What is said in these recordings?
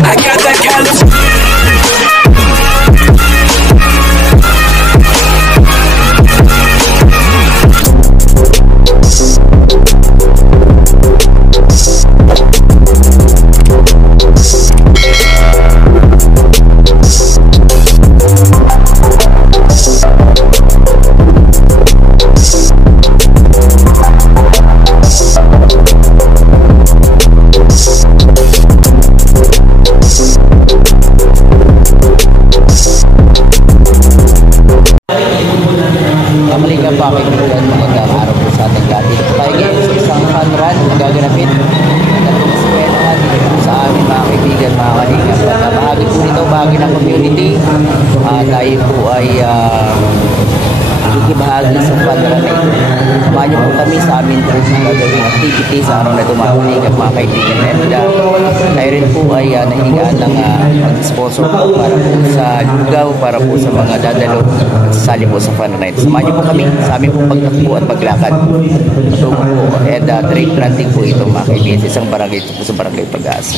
I got that California. Magandang araw po sa ating lahat. Dito tayo ngayon sa isang fun run na gaganapin sa amin mga kaibigan, mga kalingap. At bahagi po nito, bahagi ng community. Tayo po ay ikibahagi sa fun run na ito. Samahan niyo po kami sa amin po sa gagawing activity sa araw na ito mga kalingap, mga kaibigan. And tayo rin po ay nahigaan ng mag-sponsor po para po sa lugaw, para po sa mga dadalo at sasali po sa fun run na ito. Samahan niyo po kami sa aming pong pagtakbo at paglakad. Patungo po. And trade planting po ito mga kaibigan sa isang barangay ito po sa Barangay Pag-asa.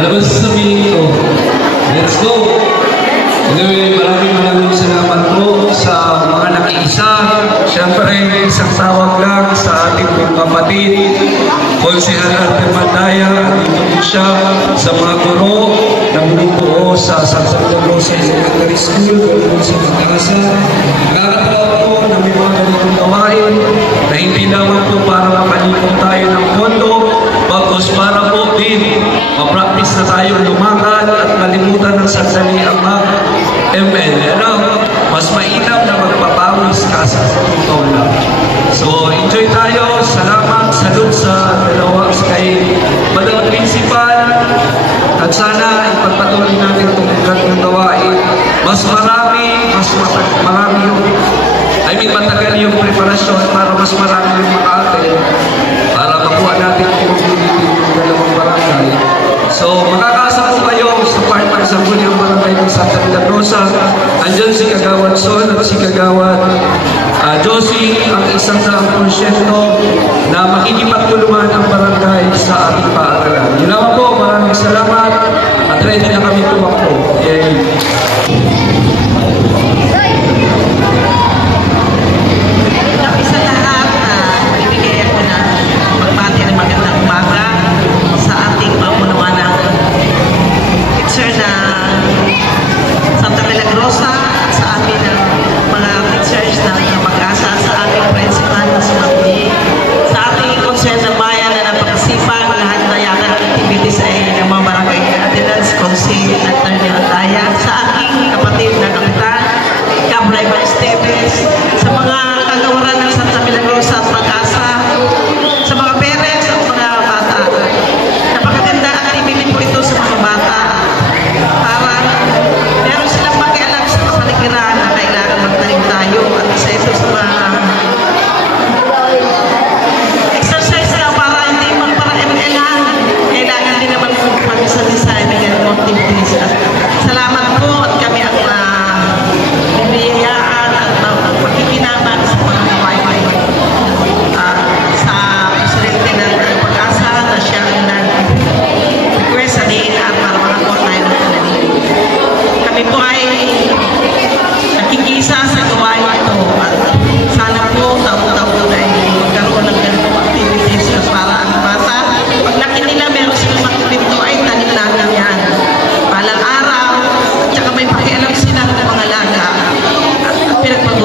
Alam mo sasabihin ko, let's go! Anyway, maraming salamat po sa mga nakiisa. Siyempre, isang tawag lang sa ating kapatid, Konsehal Arthur Mandaya, dito po siya sa mga guro na bumubuo sa Santa Rosa Elementary School, guro sa Pag-asa. Nakakatawa po na may mga ganitong gawain na hindi naman po para makalimot tayo ng pondo, bagos para po din ma-practice na tayo lumakad at malimutan ng sandali ang mag-ML. Mas mainam na magpapawis ka sa totoo lang. So, enjoy tayo. Salamat. Salud sa dalawa kay Madam Principal. At sana ipagpatuloy natin itong ng gawain. Mas marami yung matagal yung preparasyon para mas marami yung makaatin para makuha natin yung dalawang barangay. So, makakasa po kayo sa partner sa Bunyang Barangay ng Santa Rosa. Andyan si Kagawad Son at si Kagawad Josie, ang 100% na makikipagtulungan ang barangay sa ating paaralan. Yun lang po, maraming salamat at ready na kami tumakbo. Yay!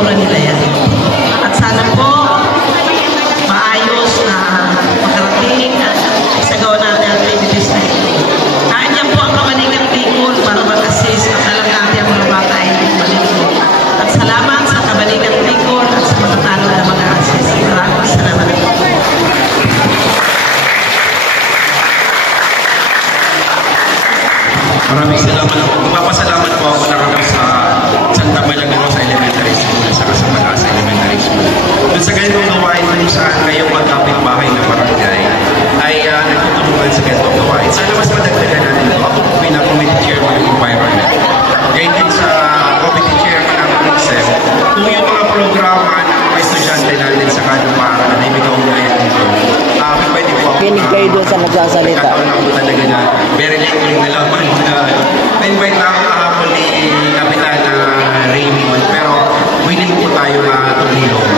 kultura nila yan. At sana po, maayos na makarating at isagawa natin ang activities na ito. Nandiyan po ang Kabalingang Tingkol para mag-assist at alam natin ang mga bata ay maligod. At salamat sa Kabalingang Tingkol at sa mga talo na mag-assist. Maraming salamat po. Maraming salamat po. Magpapasalamat po ako na kami sa Santa Maria sa Elementary School at saka sa Pag-asa Elementary School. Doon sa ganitong gawain kung saan kayong magkapit-bahay na barangay ay nagtutulungan sa ganitong gawain. Sana mas madagdagan natin ito. Ako po pinaka-committee chairman ng environment. Ngayon din sa committee chairman ng CONCEP, kung yung mga programa ng mga estudyante natin sa kanong paaralan ay may kaugnayan dito, pwede po ako Kinig kayo doon sa nagsasalita. nagkataon ako talaga na very late ko yung nalaman na na-invite na ako kahapon ni Kapitana Raymond, pero willing po tayo tumulong.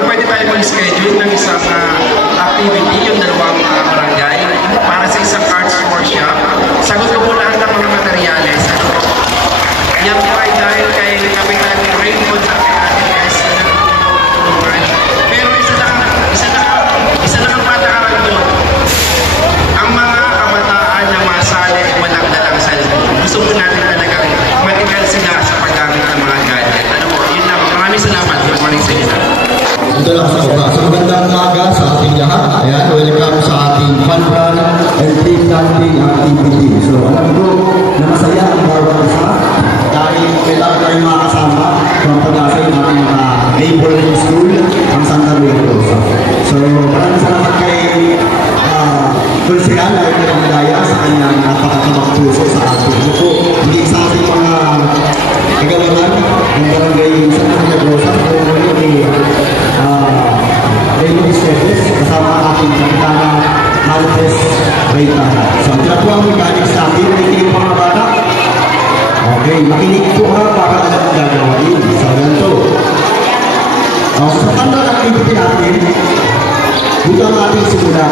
Pwede tayo mag-schedule ng isang activity, yung dalawang barangay, para sa isang arts workshop. Sagot ko po lahat ng mga materyales. Yan po ay dahil kay Kapitan Raymond at kay Ate S na nagtutulungan. Pero isa lang ang patakaran doon. Ang mga kabataan na masali at walang dalang cellphone, gusto po natin talagang matigal sila sa paggamit ng mga gadget. Ano po, yun lang. Maraming salamat. Good morning sa inyo. Ito lang sa uga. So magandang umaga sa ating lahat. Ayan, welcome sa ating fun run and team planting activity. So alam ko na masaya ang bawat isa dahil kailangan tayong makasama ng Pag-asa ng ating neighboring school, ang Santa Rosa. So maraming salamat kay Kulsihan ay pinamilaya sa kanyang napakatabang puso sa ating. Ito po, hindi sa ating mga kagalaman ng barangay Santa Rosa. So muli ni Raymond Esteves kasama ang ating kapitana Maltes Raytana. So ang po ang mechanics natin, nakikinig po mga bata. Okay, makinig po ha para alam ang gagawin. So ganito. Sa tanda activity natin, dito ang ating simula.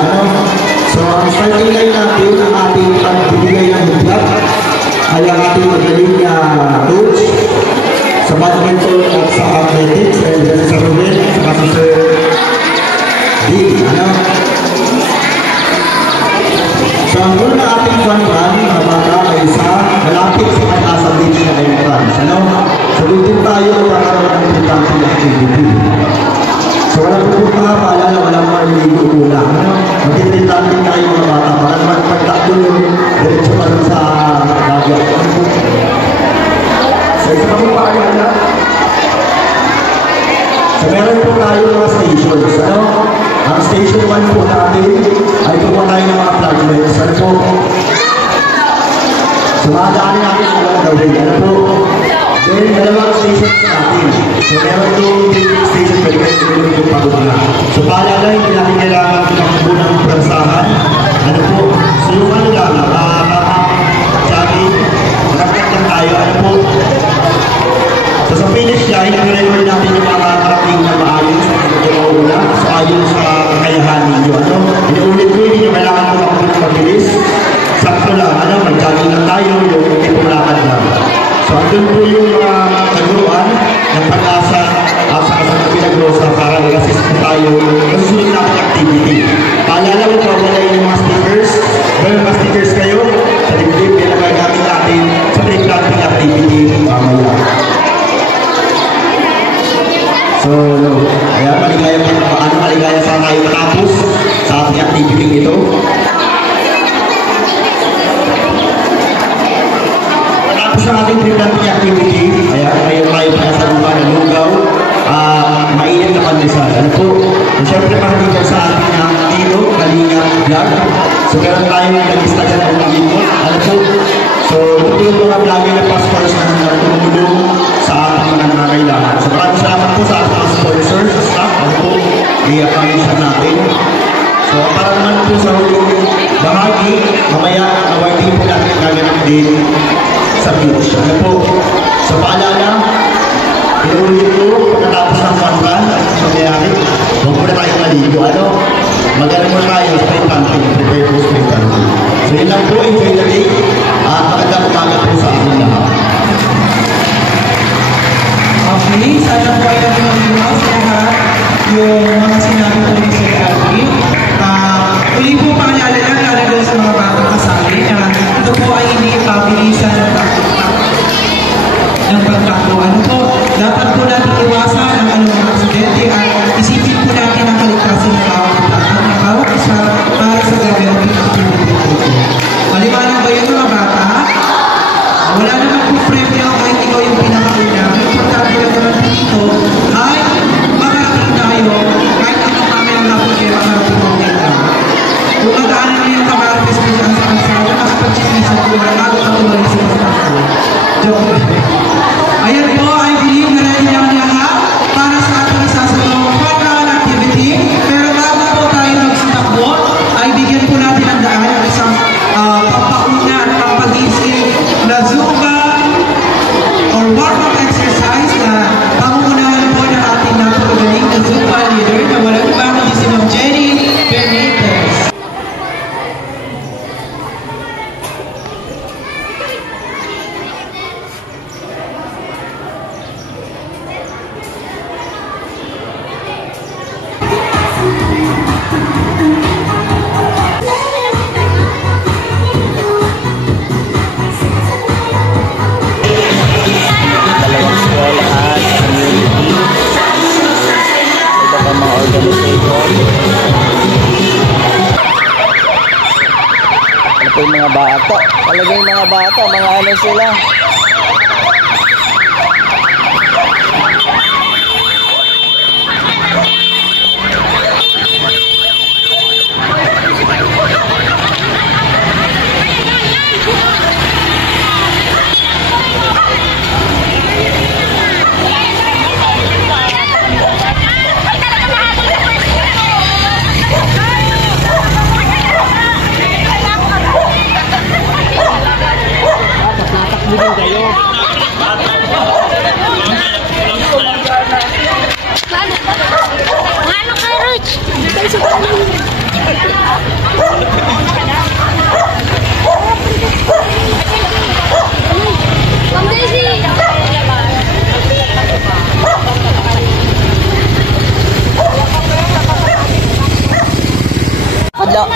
So ang starting line natin, ang ating pagbibigay ng huklat ay ang ating magaling coach sa badminton at sa athletics and then sa Ruben, sa Sir D. So ang goal na ating fun run, mga bata, ay sa malapit sa Pag-asa Beach na entrance. So dito tayo magkakaroon ng importante activity. So walang pupunta, paalala, walang mariligo muna. Magtitintante tayo mga bata para magpagtakbo yung diretso pa rin sa dagat. So isa pa po paalala. So meron po tayo mga stations. Ang station 1 po natin ay kukuha tayo ng mga fragments. Po? So makadaanin natin ang mga gawin. Po? Then dalawang stations natin. So meron yung station pwede kayo yung pagbuka. So paalala, hindi natin kailangan pinakbo ng pransahan. Po? So yung lang, jogging, rakit lang tayo. Po? So sa finish line, i-record natin yung mga karating na maayos na pagkakauna. So ayon sa kakayahan ninyo. Inuulit ko, hindi nyo kailangan po mabilis. Sakto lang, mag-jogging lang tayo, yung tipong lakad lang. So andun po yung mga kaguruan ng Pag-asa at sa Santa Rosa para i-assist po tayo sa susunod natin activity. Paalala mo po, wala yung mga stickers. May mga stickers kayo sa dibdib, pinagay natin sa pre-planting activity mamaya. So, kaya maligaya sa tayo matapos sa ating activity ito. Matapos sa ating pre-planting activity, kaya tayo pa sa lupa ng lugaw, mainit na pandesal. Po? So, syempre pakalikan sa ating Tino, Kalinga, Vlog. So, meron tayong nag-lista dyan ang mag-input. Po? So, ito po yung mga vlogger na pastors na tumulong sa ating mga nangangailangan. So, maraming salamat po sa ating sponsors, sa staff, po, i-accommodation natin. So, para naman po sa huling bahagi, mamaya, awarding po natin gaganap din sa beach. Po? So, paalala, inuulit po, pagkatapos ng fun run, so, mayari, huwag muna tayo maligo. Magano mo tayo, spray planting, prepare po spray planting. So, yun lang po, enjoy the day. Magandang umaga po sa ating lahat. Okay, sana po ay ng pagtakbo. Ano po, dapat po natin iwasan ang anumang aksidente at isipin po natin ang kaligtasan ng bawat isa para sa gagawin ng activity po. Maliwanag ba yun mga bata? Wala naman po premyo kahit ikaw yung pinakauna. Ang importante lang naman po dito ay makarating tayo kahit ang mamayang lapot kayo makarating mo dito. Kung madaanan mo yung kamarapis mo dyan sa kalsada, makapag-chinisan ko na bago ka tuloy sa pagtakbo. Joke. Ayan po, I believe na ready lang lahat para sa ating isasagawang fun activity. Pero bago po tayo magsitakbo, ay bigyan po natin ang daan ng isang pampauna at pampagising na Zumba or warm-up exercise na pangungunahan po ng ating napakagaling na Zumba leader na walang iba kundi si Ma'am Jenny Benitez. Dalawang eskwelahan, community, iba pa mga organization. Ano po yung mga bata? Talaga yung mga bata, mga ano sila. Ano ka, Roach? Ma'am Daisy!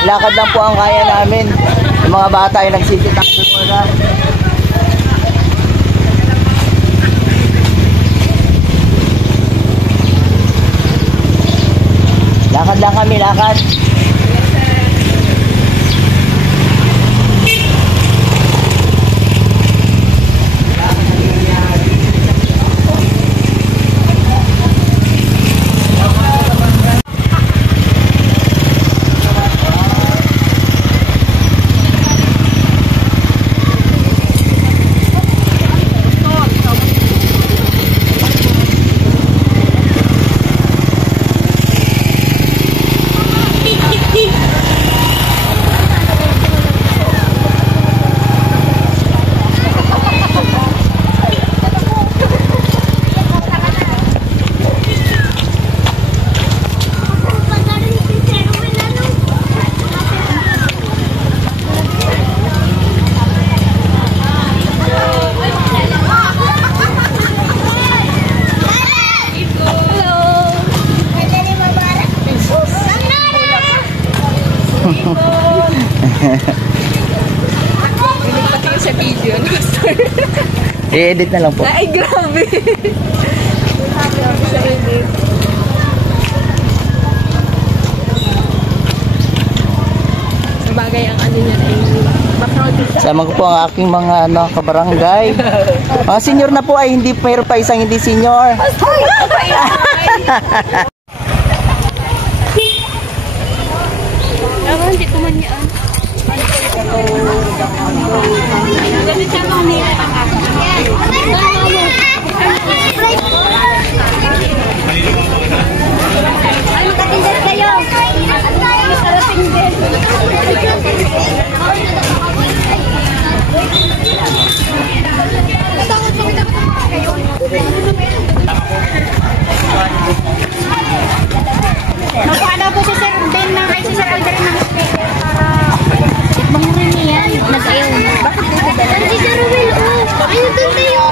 Lakad lang po ang kaya namin. Yung mga bata ay nagsisitakbo muna. Lakad lang kami, lakad. Sa video, no? I-edit na lang po. Ay, grabe. Sa edit. Sabagay ang ano niya ay background. Sama ko po ang aking mga kabarangay. Mga senior na po ay hindi, mayroon pa isang hindi senior. Hindi ko man yan. Ganito ang mga nila ng ako. Ay, makatindas kayo. Masarapin din. Magpaano po si Sir Ben na ay si Sir Alder ng speaker para bangunin niya yan. Nag-ayaw. Bakit dito dala? Si Sir Will, oh. Ayun doon tayo.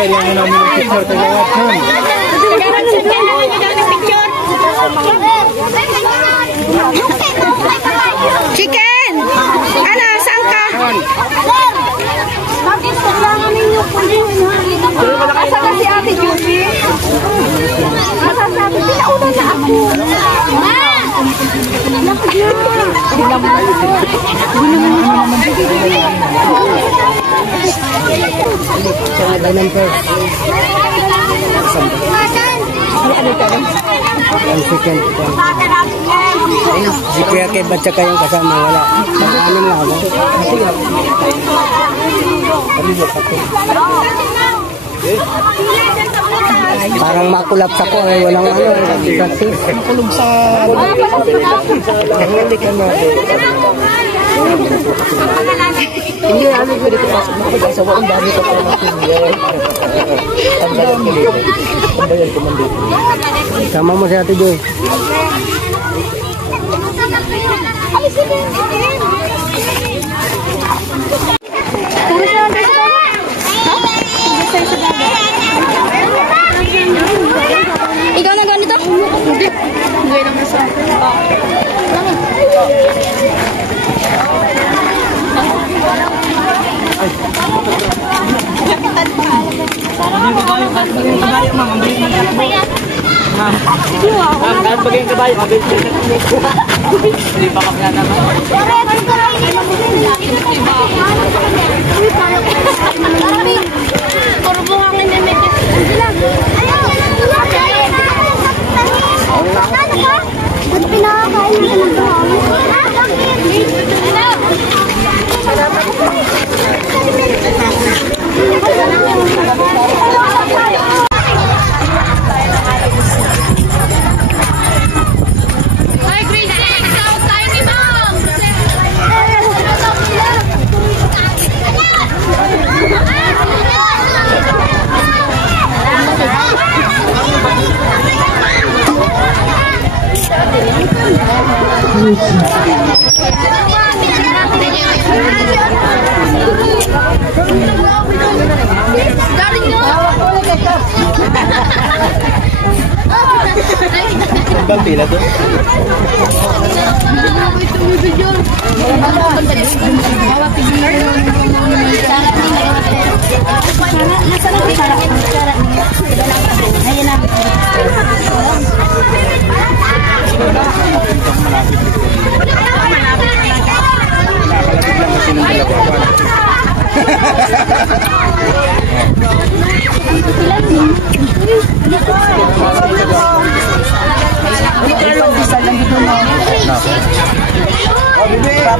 Kailangan namin ng picture tayo. Chicken! Ano, saan ka? Asa ka si Ate Judy? Masasabi, pinauna na ako. Si Kuya Kev at saka yung kasama wala. Maanin lang ako. Parang makulap sa ko eh. Walang ano. Makulog sa... Hindi ano pwede ko pasok makapag-asawa. Ang dami ko pala makinyan. Ang bayan ko mandito. Sama mo si Ate Joy. Ikaw na ganito? Hindi. Hindi naman sa akin. Bang pila doon?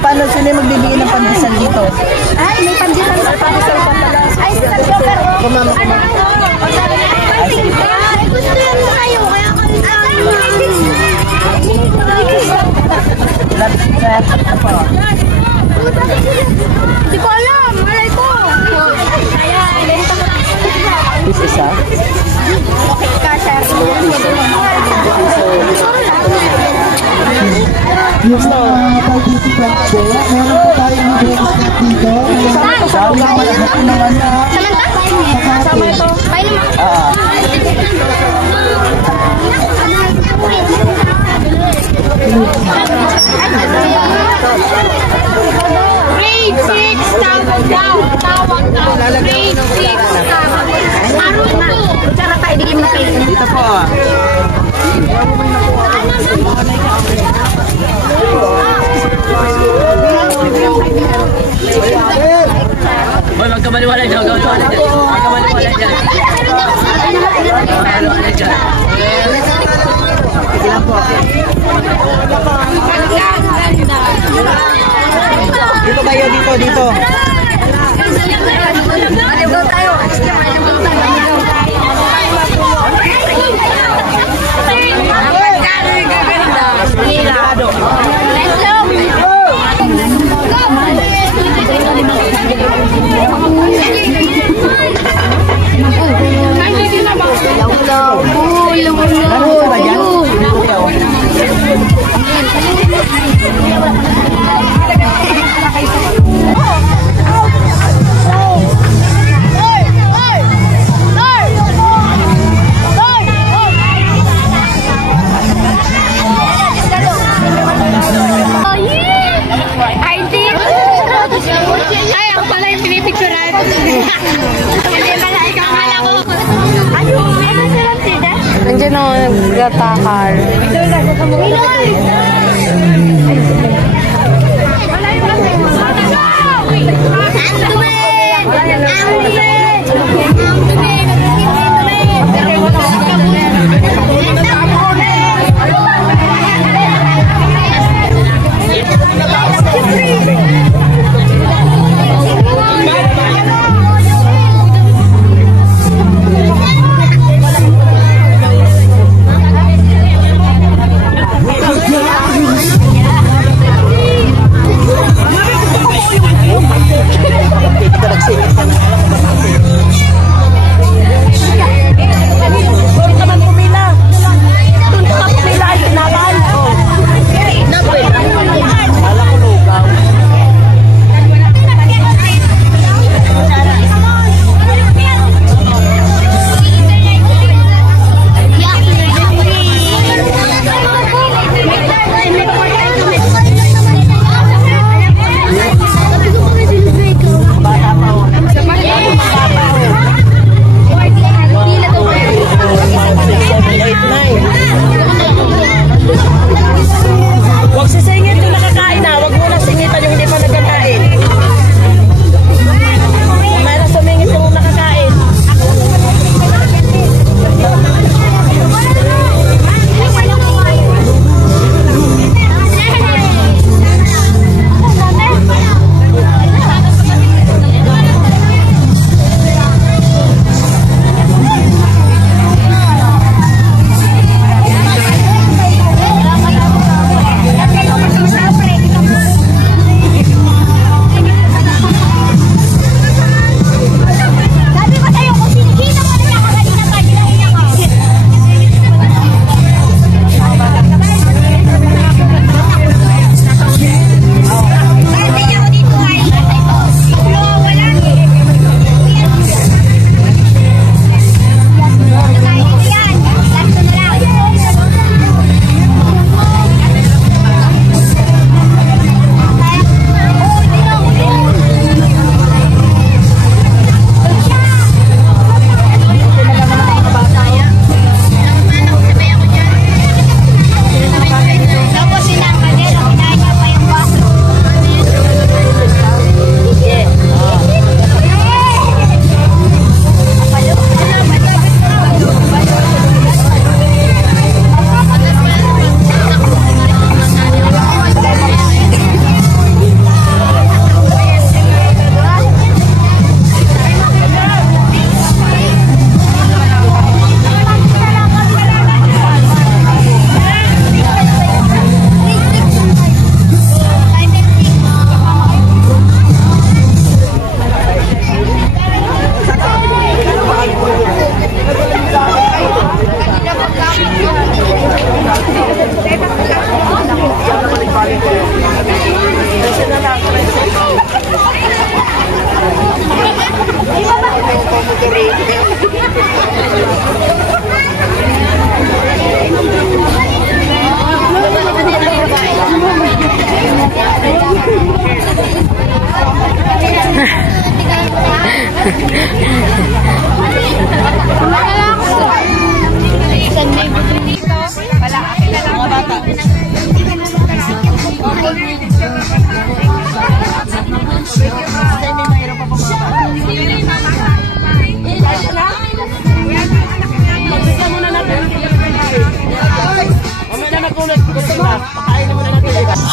Paano sila magbibigay ng pandesal dito? Ay, may pandesal pa pala. Ay, sa super. Kumama. Ay, gusto yan na kayo. Kaya hindi ko alam. Malay ko. This is a? Okay ka, sir. Yung participants po, meron po tayong bonus dito. Kasama ko Sama ito. Kain naman. Grade 6, tawag daw. Tawag daw. Grade 6, tawag. Maroon po. Tsara tayo, digim na kayo. Dito po. Hoy, magkamaliwala dyan. Magkamaliwala dyan. Magkamaliwala dyan. Magkamaliwala dyan. Sige lang po. Dito kayo, dito, dito. Maligaw tayo. Nandiyan ako nagtatakal.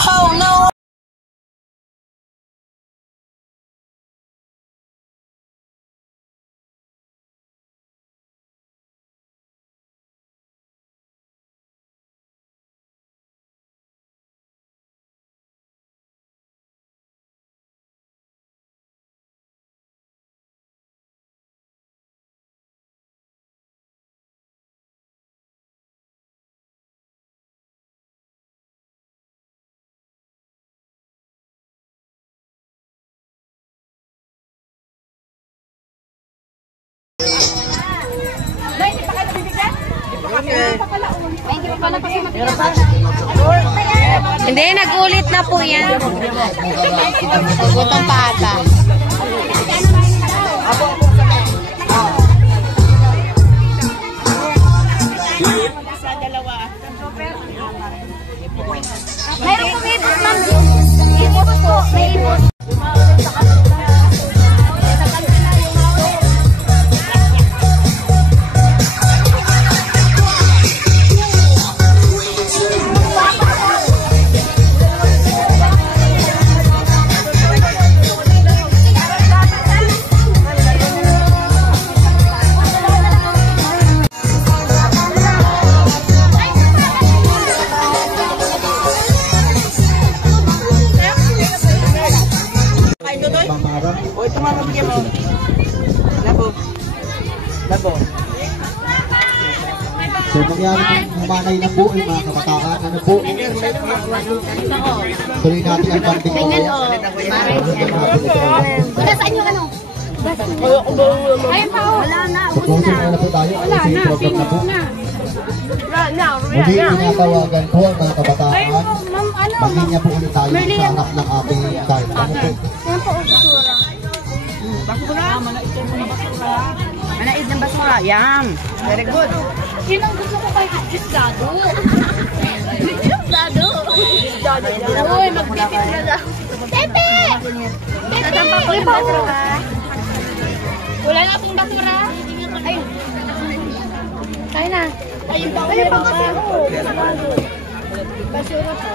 Oh no! Hindi, nag-ulit na po yan. Gutong pata. Mayroon po ibos, ma'am. Ibos po, may ibos. So, mangyari kung humanay na po yung mga kabataan, ano po? Tuloy natin ang banding ko. Wala saan yung ano? Ayun pa, wala na. Supporting na po tayo. Wala na. Program na po. Muli tinatawagan po ang mga kabataan. Mag-linya po ulit tayo sa anak ng ating kahit. Ano po? Yan po, basura. Basura? Manaid ng basura. Yum. Very good. Yun ang gusto ko kay Gisdado. Gisdado? Gisdado. Uy, magpipit na daw. Pepe! Pepe! Wala na pong basura. Ayun. Kaya na. Ayun pa. Ayun pa kasi ako. Basura po.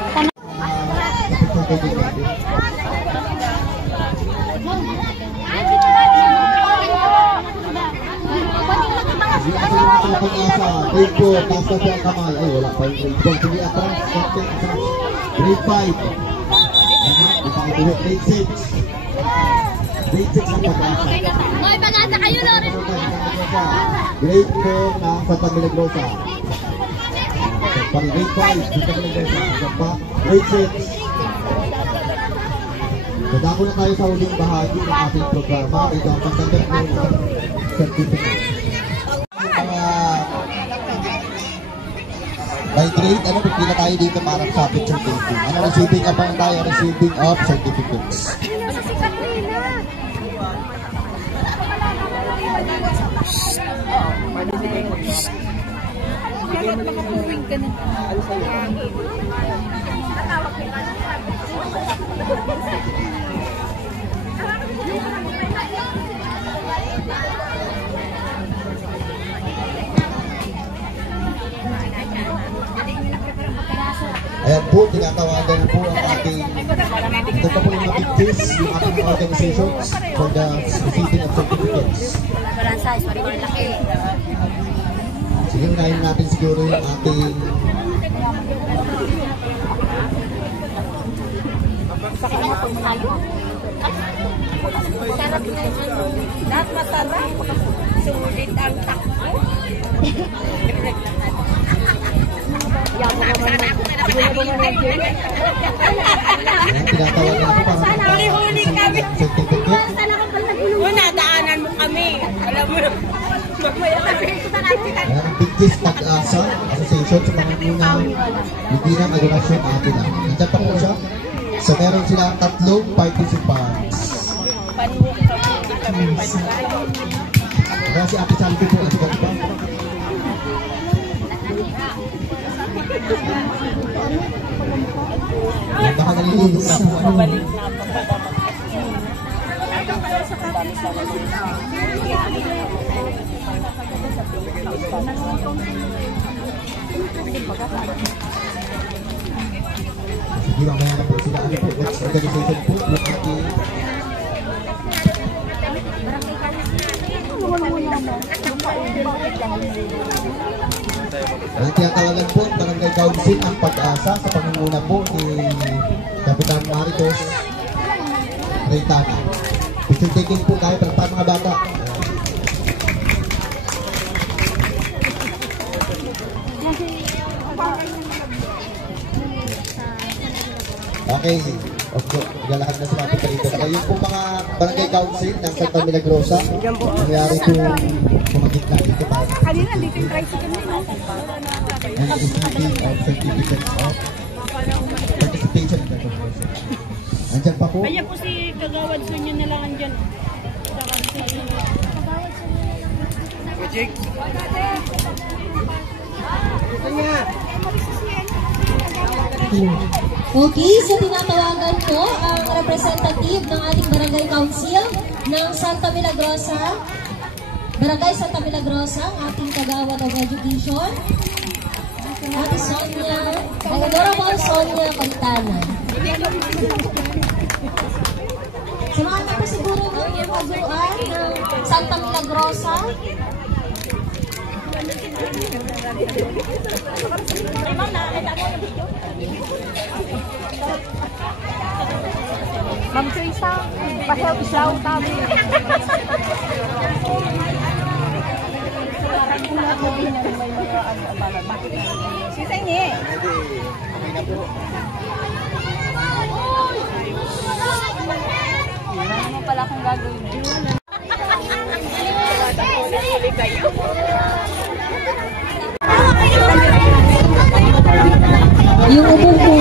Grade 4, basta siya ang kamay. Ay, wala pa yung grade 4. Sige, atras. Grade 5. Grade 6. Grade 6 ang pag-asa. May pag-asa kayo, Loren. Grade 4 ng Santa Milagrosa. Grade 5, Santa Milagrosa. Grade 6. Dadako na tayo sa uling bahagi ng ating programa. Ito ang pagkagad ng certificate. By grade, ano, pipila tayo dito para sa picture taking. Ano, receiving up ang tayo, receiving of certificates. Ayan po, tinatawagan po ang ating ito po yung mga big yung ating organizations for the receiving of certificates. Sige, unahin natin siguro yung ating Sarap na yun. Lahat masarap. Sulit ang takbo. tinatawagan na po para Huli kami. certificate. Una, daanan mo kami. Alam mo na. Magmaya kami. Ayan, ang Big Kiss Pag-asa Association sa mga unang hindi ng adorasyon atin na. Nandiyan pa po siya sa So meron silang 3 participants. Kaya si Ate Salvi po ang ba? Baka nalilinis na po. Sige, mamaya na po sila. Ano po? Next organization po. Yung ating ang tinatawagan po ang Barangay Council ang pag-asa sa pangunguna po ni Kapitan Maritos Reytana. Picture taking po tayo para mga bata. Okay. Okay. Galakad na sila po dito. Ngayon po mga Barangay Council ng Santa Milagrosa. Nangyari po kumagit na dito tayo. Kanina, dito yung tricycle nila. And receiving of certificates of participation in the convention. Andyan pa po. Ayan po si Kagawad Sunyo na lang andyan. Okay, so tinatawagan po ang representative ng ating Barangay Council ng Santa Milagrosa. Barangay Santa Milagrosa, ang ating Kagawad of Education. Ate Sonia, Honorable Sonia Quintana. Samahan na po siguro ng kaguruan ng Santa Milagrosa. Ma'am Teresa, pasaw islaw tabi. Sisa ini. Ano mo pala kung gagawin mo? Yung ubong po.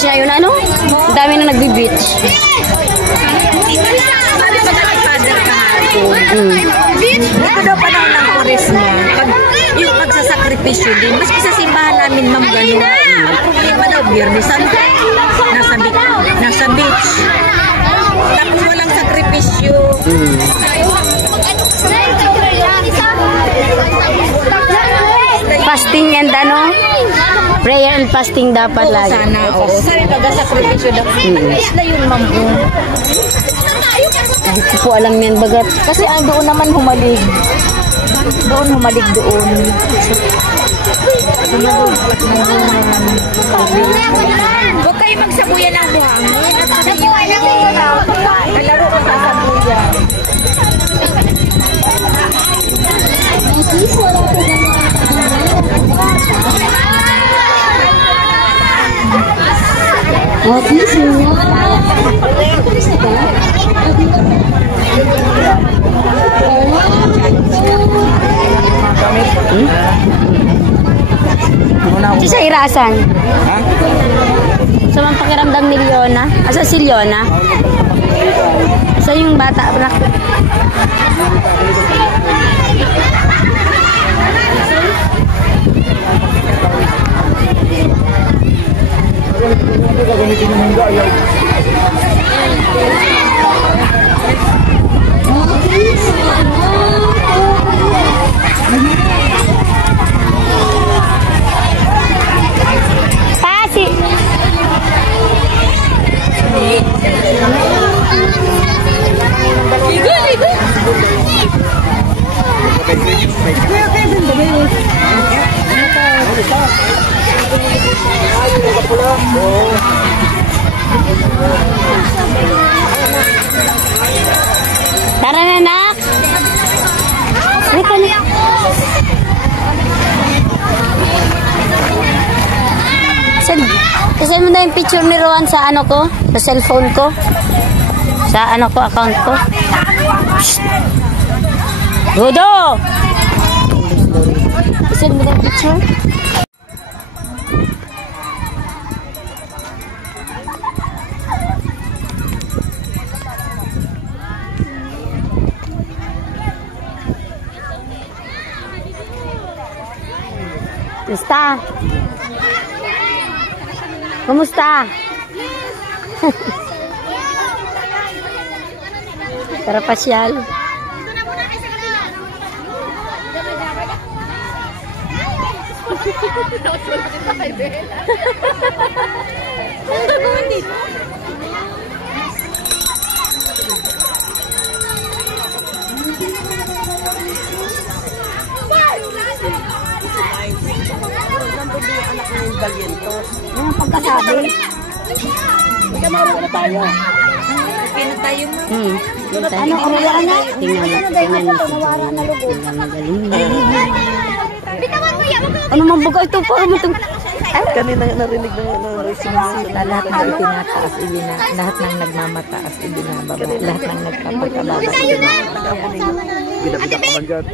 Ngayon ano? Ang dami na nagbi-beach. Ito daw panahon ng tourism yung magsasakripisyo din. Mas sa simbahan namin ma'am ganun. Ang problema daw, Biyernes Santo. Nasa beach. Tapos walang sakripisyo. Fasting and ano? Prayer and fasting dapat lagi. Sana, oo. Sana taga-sakripisyo daw. Na yun, ma'am. Hindi ko po alam yan bagat. Kasi doon naman humalig. Doon. Huwag kayo magsabuyan ng buhangin. Nalaro ka sa sabuyan. Si sa irasan? Ha? Sa mga pakiramdam ni Leona? Asa si Leona? Sa yung bata? Tara na, nak. Halika na. Isend mo na yung picture ni Rowan sa ano ko, sa cellphone ko. Sa ano ko, account ko. Dodo! Isend mo na yung picture. Kumusta? Kumusta? Tara pasyal. Ang gagawin dito? Yung pagkasabi. Hindi ka marunong na tayo. Okay na tayo mo. Ano, kumula ka na? Tingnan mo si Tingnan magaling. Ano mambaga ito? Parang matang... Kanina narinig na sinisita. Lahat ng itinataas, lahat ng nagmamataas, ibinababa. Lahat ng nagpapagkababa, ibinababa. Binabida ka man dyan.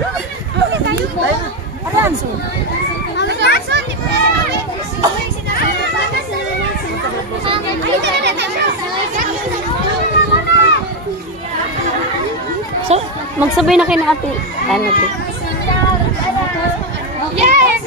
So, magsabay na kayo na ate. Ano ito? Yes!